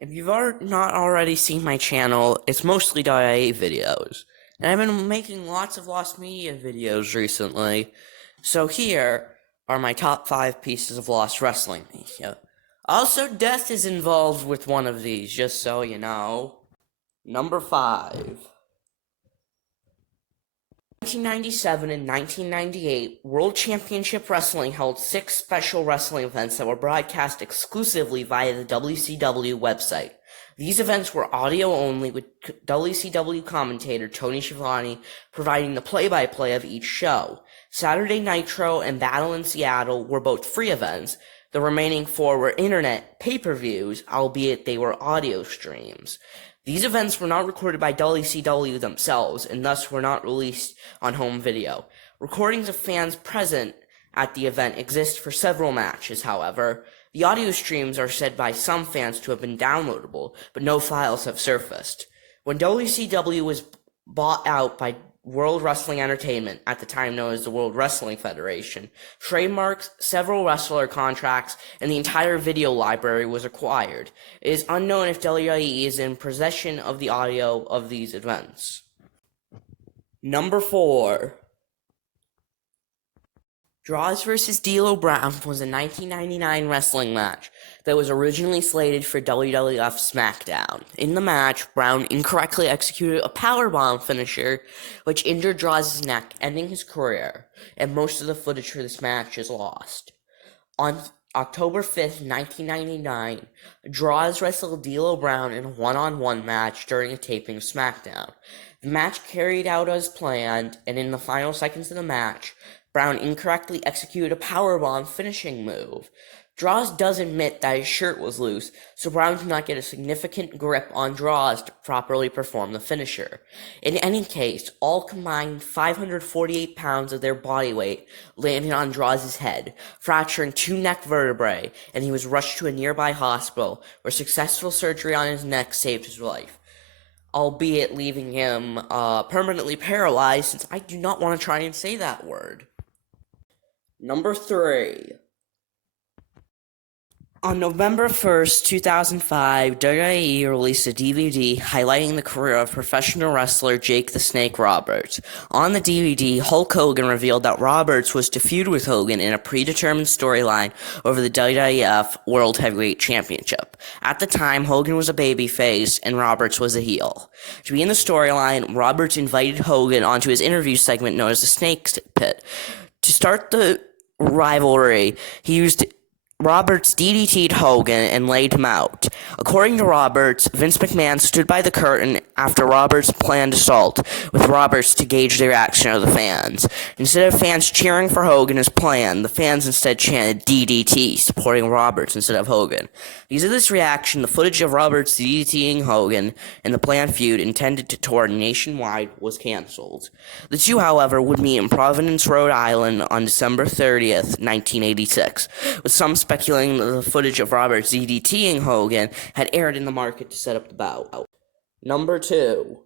If you've not already seen my channel, it's mostly .ia videos. And I've been making lots of Lost Media videos recently. So here are my top 5 pieces of Lost Wrestling media. Also, death is involved with one of these, just so you know. Number 5. 1997 and 1998, World Championship Wrestling held 6 special wrestling events that were broadcast exclusively via the WCW website. These events were audio only, with WCW commentator Tony Schiavone providing the play-by-play of each show. Saturday Nitro and Battle in Seattle were both free events. The remaining 4 were internet pay-per-views, albeit they were audio streams. These events were not recorded by WCW themselves, and thus were not released on home video. Recordings of fans present at the event exist for several matches, however. The audio streams are said by some fans to have been downloadable, but no files have surfaced. When WCW was bought out by World Wrestling Entertainment, at the time known as the World Wrestling Federation, trademarks, several wrestler contracts, and the entire video library was acquired. It is unknown if WWE is in possession of the audio of these events. Number 4. Droz vs. DLo Brown was a 1999 wrestling match that was originally slated for WWF SmackDown. In the match, Brown incorrectly executed a powerbomb finisher, which injured Droz's neck, ending his career, and most of the footage for this match is lost. On October 5th, 1999, Droz wrestled DLo Brown in a one-on-one match during a taping of SmackDown. The match carried out as planned, and in the final seconds of the match, Brown incorrectly executed a powerbomb finishing move. Droz does admit that his shirt was loose, so Brown did not get a significant grip on Droz to properly perform the finisher. In any case, all combined 548 pounds of their body weight landed on Droz's head, fracturing 2 neck vertebrae, and he was rushed to a nearby hospital, where successful surgery on his neck saved his life, albeit leaving him permanently paralyzed, since I do not want to try and say that word. Number 3. On November 1st, 2005, WWE released a DVD highlighting the career of professional wrestler Jake the Snake Roberts. On the DVD, Hulk Hogan revealed that Roberts was to feud with Hogan in a predetermined storyline over the WWF World Heavyweight Championship. At the time, Hogan was a babyface and Roberts was a heel. To be in the storyline, Roberts invited Hogan onto his interview segment known as the Snake Pit. To start the rivalry, he used Roberts DDT'd Hogan and laid him out. According to Roberts, Vince McMahon stood by the curtain after Roberts' planned assault, with Roberts to gauge the reaction of the fans. Instead of fans cheering for Hogan as planned, the fans instead chanted DDT, supporting Roberts instead of Hogan. Because of this reaction, the footage of Roberts DDTing Hogan and the planned feud intended to tour nationwide was cancelled. The two, however, would meet in Providence, Rhode Island on December 30th, 1986, with some speculating that the footage of Roberts DDTing Hogan had aired in the market to set up the bout. Number 2.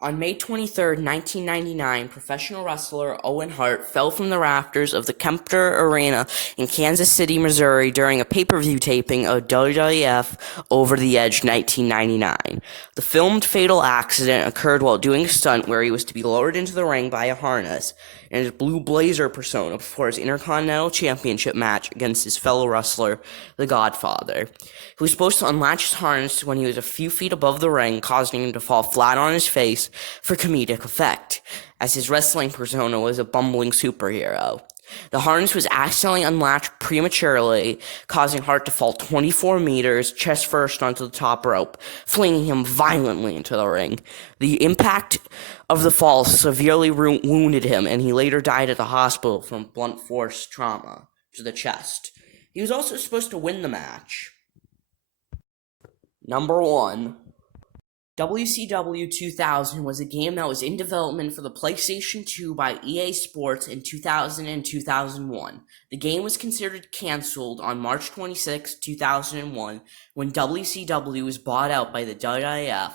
On May 23, 1999, professional wrestler Owen Hart fell from the rafters of the Kempter Arena in Kansas City, Missouri during a pay-per-view taping of WWF Over the Edge 1999. The filmed fatal accident occurred while doing a stunt where he was to be lowered into the ring by a harness and his blue blazer persona before his Intercontinental Championship match against his fellow wrestler, The Godfather. He was supposed to unlatch his harness when he was a few feet above the ring, causing him to fall flat on his face for comedic effect, as his wrestling persona was a bumbling superhero. The harness was accidentally unlatched prematurely, causing Hart to fall 24 meters, chest first, onto the top rope, flinging him violently into the ring. The impact of the fall severely wounded him, and he later died at the hospital from blunt force trauma to the chest. He was also supposed to win the match. Number 1. WCW 2000 was a game that was in development for the PlayStation 2 by EA Sports in 2000 and 2001. The game was considered canceled on March 26, 2001, when WCW was bought out by the WWF,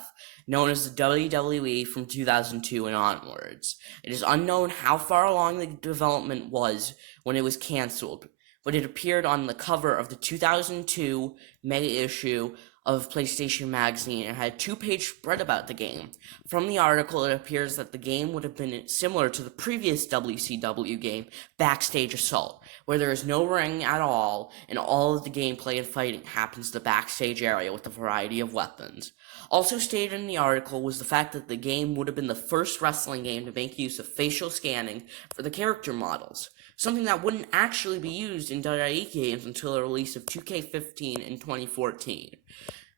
known as the WWE, from 2002 and onwards. It is unknown how far along the development was when it was canceled, but it appeared on the cover of the 2002 mega issue of PlayStation Magazine and had a two-page spread about the game. From the article, it appears that the game would have been similar to the previous WCW game, Backstage Assault, where there is no ring at all, and all of the gameplay and fighting happens in the backstage area with a variety of weapons. Also stated in the article was the fact that the game would have been the first wrestling game to make use of facial scanning for the character models, something that wouldn't actually be used in WWE games until the release of 2K15 in 2014.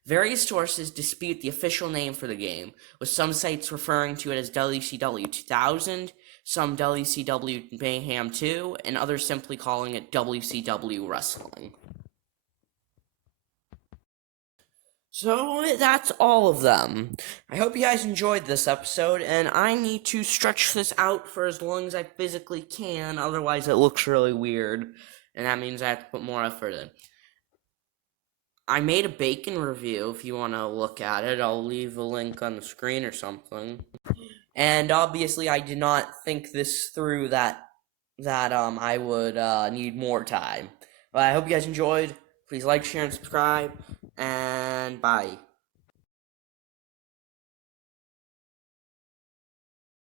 Various sources dispute the official name for the game, with some sites referring to it as WCW 2000, some WCW Mayhem 2, and others simply calling it WCW Wrestling. So that's all of them. I hope you guys enjoyed this episode, and I need to stretch this out for as long as I physically can, otherwise it looks really weird, and that means I have to put more effort in. I made a bacon review if you want to look at it. I'll leave a link on the screen or something. And obviously I did not think this through that I would need more time. But I hope you guys enjoyed. Please like, share, and subscribe, and bye.